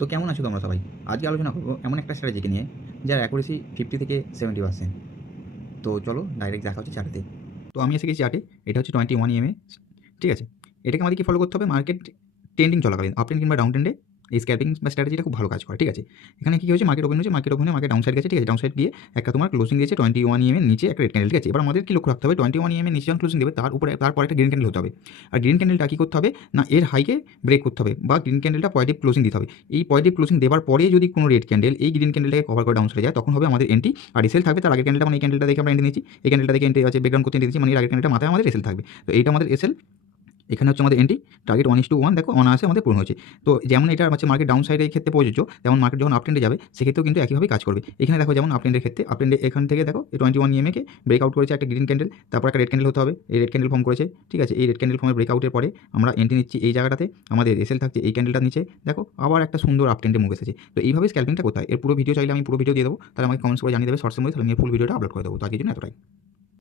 তো কেমন আছো তোমরা সবাই? আজকে আলোচনা করবো এমন একটা স্ট্র্যাটেজিকে নিয়ে যার অ্যাকুরেসি 50 থেকে 70%। তো চলো ডাইরেক্ট দেখা হচ্ছে চার্টেতে। তো আমি এসে গেছি চার্টে। এটা হচ্ছে 21 EMA, ঠিক আছে? এটাকে আমাদেরকে ফলো করতে হবে মার্কেট ট্রেন্ডিং চলাকালীন, আপ ট্রেন্ড কিংবা ডাউন ট্রেন্ডে এই স্ক্যাল্পিং বা স্ট্র্যাটেজিটা খুব ভালো কাজ করে, ঠিক আছে? এখানে কী হয়েছে, মার্কেট ওপেন হয়েছে, মার্কেট ডাউন সাইড গেছে, ঠিক আছে? ডাউন সাইড গিয়ে একটা তোমার ক্লোজিং দিয়েছে 21 EMA নিচে একটা রেড ক্যান্ডেল, ঠিক আছে? এবার আমাদের কি লক্ষ্য রাখতে হবে, 21 EMA নিচে যখন ক্লোজিং দেবে তারপরে একটা গ্রিন ক্যান্ডেল হতে হবে। আর গ্রিন ক্যান্ডেলটা কী করতে হবে না, এর হাইকে ব্রেক করতে হবে বা গ্রিন ক্যান্ডেলটা পজিটিভ ক্লোজিং দিতে হবে। এই পজিটিভ ক্লোজিং দেওয়ার পরে যদি কোনো রেড ক্যান্ডেল এই গ্রিন ক্যান্ডেলটাকে কভার করে ডাউন সাইডে যায়, তখন হবে আমাদের এন্ট্রি। আর রেসেল থাকবে তার আগের ক্যান্ডেলটা, মানে এই ক্যান্ডেলটা দেখে আমরা এন্ট্রি নিয়েছি, এই ক্যান্ডেলটা দেখে এন্ট্রি আছে, ব্রেকডাউন করতে এন্ট্রি দিচ্ছি, মানে এর আগের ক্যান্ডেলটা মাথায় আমাদের রেসেল থাকবে। তো এইটা আমাদের এসএল, এখানে হচ্ছে আমাদের এন্ট্রি টার্গেট 1:1, দেখো অনায়াসে আমাদের পূরণ হয়েছে। তো যেমন এটা হচ্ছে মার্কেট ডাউন সাইডের ক্ষেত্রে প্রযোজ্য, তেমন মার্কেট যখন আপ ট্রেন্ডে যাবে সেক্ষেত্রেও কিন্তু একইভাবেই কাজ করবে। এখানে দেখো যেমন আপ ট্রেন্ডের ক্ষেত্রে, আপ ট্রেন্ডে এখান থেকে দেখো 21 EMA-কে ব্রেকআউট করেছে একটা গ্রিন ক্যান্ডেল, তারপর একটা রেড ক্যান্ডেল হতে হবে, এই রেড ক্যান্ডেল ফর্ম করেছে, ঠিক আছে? এই রেড ক্যান্ডেল ফর্মের ব্রেকআউটের পরে আমরা এন্ট্রি নিচ্ছি এই জায়গাটাতে, আমাদের এসএল থাকছে এই ক্যান্ডেলটার নিচে, দেখো আবার একটা সুন্দর আপ ট্রেন্ডে মুভ এসেছে। তো এইভাবেই স্ক্যাল্পিংটা করতে হয়। এর পুরো ভিডিও চাইলে আমি পুরো ভিডিও দিয়ে দেবো, তাহলে আমাকে কমেন্টস করে জানিয়ে দেবে শর্টসের মধ্যে, তাহলে আমি ফুল ভিডিওটা আপলোড করে দেবো। তো আজকের জন্য এতটাই।